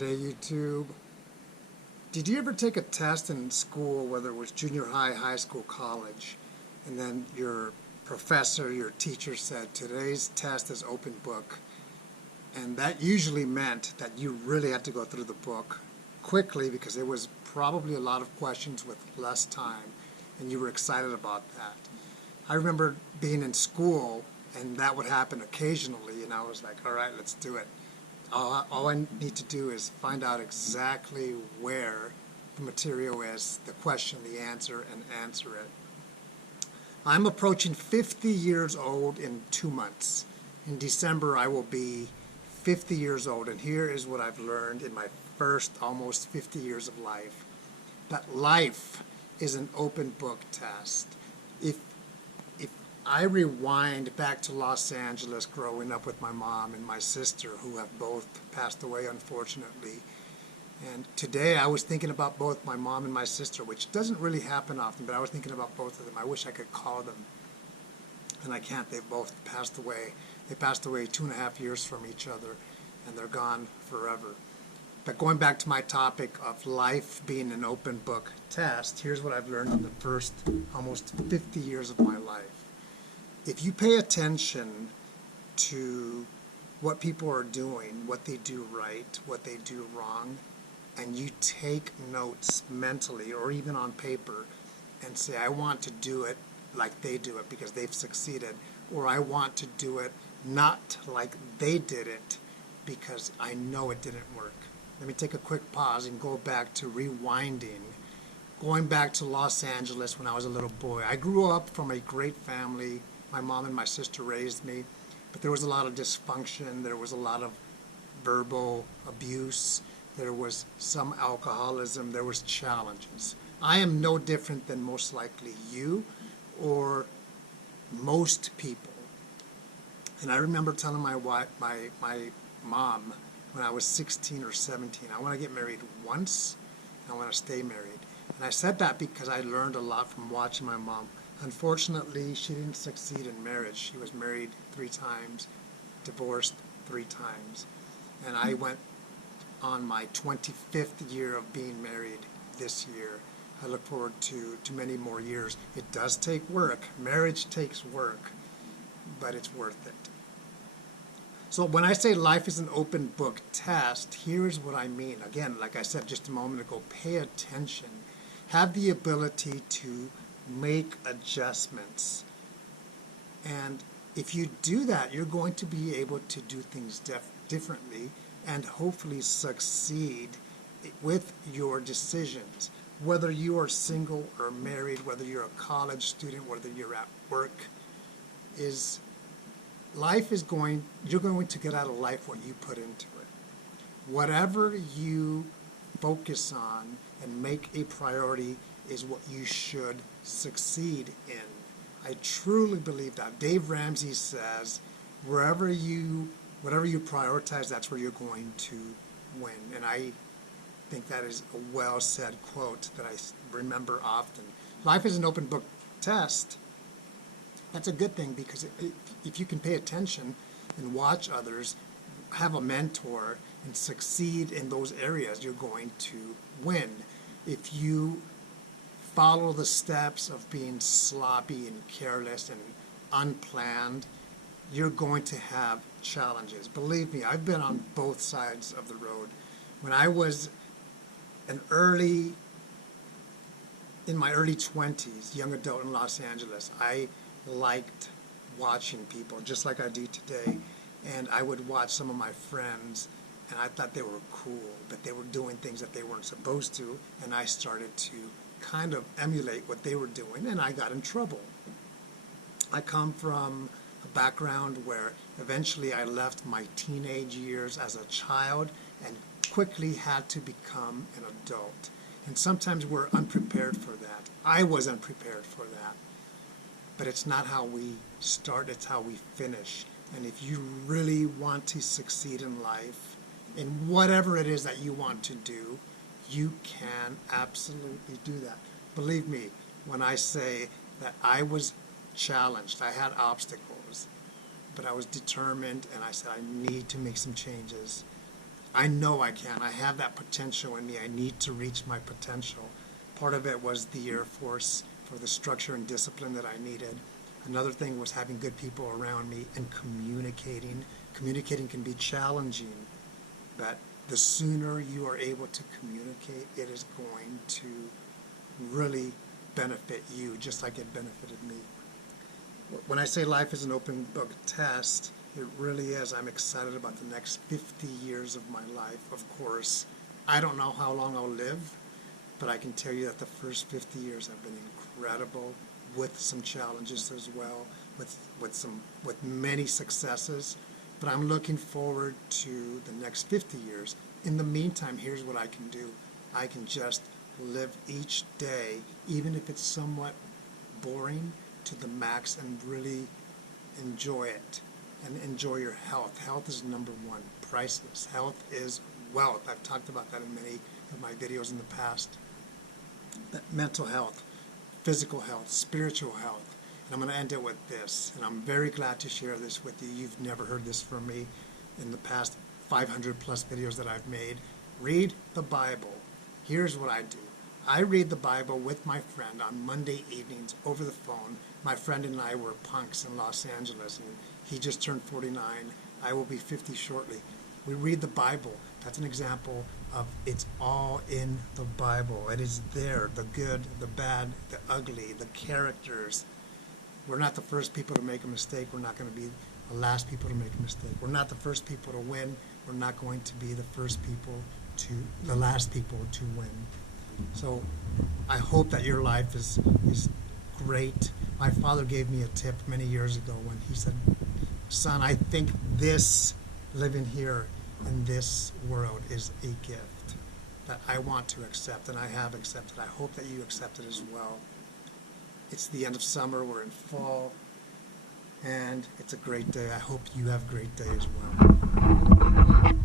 Day YouTube. Did you ever take a test in school, whether it was junior high, high school, college, and then your professor, your teacher said, today's test is open book, and that usually meant that you really had to go through the book quickly because it was probably a lot of questions with less time, and you were excited about that. I remember being in school, and that would happen occasionally, and I was like, all right, let's do it. All I need to do is find out exactly where the material is, the question, the answer, and answer it. I'm approaching 50 years old in 2 months. In December, I will be 50 years old, and here is what I've learned in my first almost 50 years of life, that life is an open book test. If I rewind back to Los Angeles growing up with my mom and my sister, who have both passed away, unfortunately. And today I was thinking about both my mom and my sister, which doesn't really happen often, but I was thinking about both of them. I wish I could call them, and I can't. They've both passed away. They passed away 2.5 years from each other, and they're gone forever. But going back to my topic of life being an open book test, here's what I've learned in the first almost 50 years of my life. If you pay attention to what people are doing, what they do right, what they do wrong, and you take notes mentally or even on paper and say, I want to do it like they do it because they've succeeded, or I want to do it not like they did it because I know it didn't work. Let me take a quick pause and go back to rewinding. Going back to Los Angeles when I was a little boy. I grew up from a great family. My mom and my sister raised me, but there was a lot of dysfunction. There was a lot of verbal abuse. There was some alcoholism. There was challenges. I am no different than most likely you or most people. And I remember telling my mom when I was 16 or 17, I want to get married once, and I want to stay married. And I said that because I learned a lot from watching my mom. Unfortunately, she didn't succeed in marriage. She was married 3 times, divorced 3 times. And I went on my 25th year of being married this year. I look forward to many more years. It does take work. Marriage takes work, but it's worth it. So when I say life is an open book test, here's what I mean. Again, like I said just a moment ago, pay attention. Have the ability to make adjustments. And if you do that, you're going to be able to do things differently and hopefully succeed with your decisions. Whether you are single or married, whether you're a college student, whether you're at work, you're going to get out of life what you put into it. Whatever you focus on and make a priority is what you should succeed in. I truly believe that. Dave Ramsey says, whatever you prioritize, that's where you're going to win. And I think that is a well-said quote that I remember often. Life is an open book test. That's a good thing because if you can pay attention and watch others, have a mentor, and succeed in those areas, you're going to win. If you follow the steps of being sloppy and careless and unplanned, you're going to have challenges. Believe me, I've been on both sides of the road. When I was in my early 20s, young adult in Los Angeles, I liked watching people just like I do today. And I would watch some of my friends, and I thought they were cool, but they were doing things that they weren't supposed to, and I started to kind of emulate what they were doing, and I got in trouble. I come from a background where eventually I left my teenage years as a child and quickly had to become an adult. And sometimes we're unprepared for that. I was unprepared for that. But it's not how we start, it's how we finish. And if you really want to succeed in life, in whatever it is that you want to do, you can absolutely do that. Believe me when I say that I was challenged. I had obstacles, but I was determined, and I said I need to make some changes. I know I can. I have that potential in me. I need to reach my potential. Part of it was the Air Force for the structure and discipline that I needed. Another thing was having good people around me and communicating. Communicating can be challenging, but the sooner you are able to communicate, it is going to really benefit you just like it benefited me. When I say life is an open book test, it really is. I'm excited about the next 50 years of my life, of course. I don't know how long I'll live, but I can tell you that the first 50 years have been incredible, with some challenges as well, with many successes. But I'm looking forward to the next 50 years. In the meantime, here's what I can do. I can just live each day, even if it's somewhat boring, to the max and really enjoy it and enjoy your health. Health is number one, priceless. Health is wealth. I've talked about that in many of my videos in the past. Mental health, physical health, spiritual health. And I'm going to end it with this, and I'm very glad to share this with you. You've never heard this from me in the past 500 plus videos that I've made. Read the Bible. Here's what I do. I read the Bible with my friend on Monday evenings over the phone. My friend and I were punks in Los Angeles, and he just turned 49. I will be 50 shortly. We read the Bible. That's an example of it's all in the Bible. It is there, the good, the bad, the ugly, the characters. We're not the first people to make a mistake. We're not going to be the last people to make a mistake. We're not the first people to win. We're not going to be the last people to win. So I hope that your life is great. My father gave me a tip many years ago when he said, son, I think this living here in this world is a gift that I want to accept, and I have accepted. I hope that you accept it as well. It's the end of summer, we're in fall, and it's a great day. I hope you have a great day as well.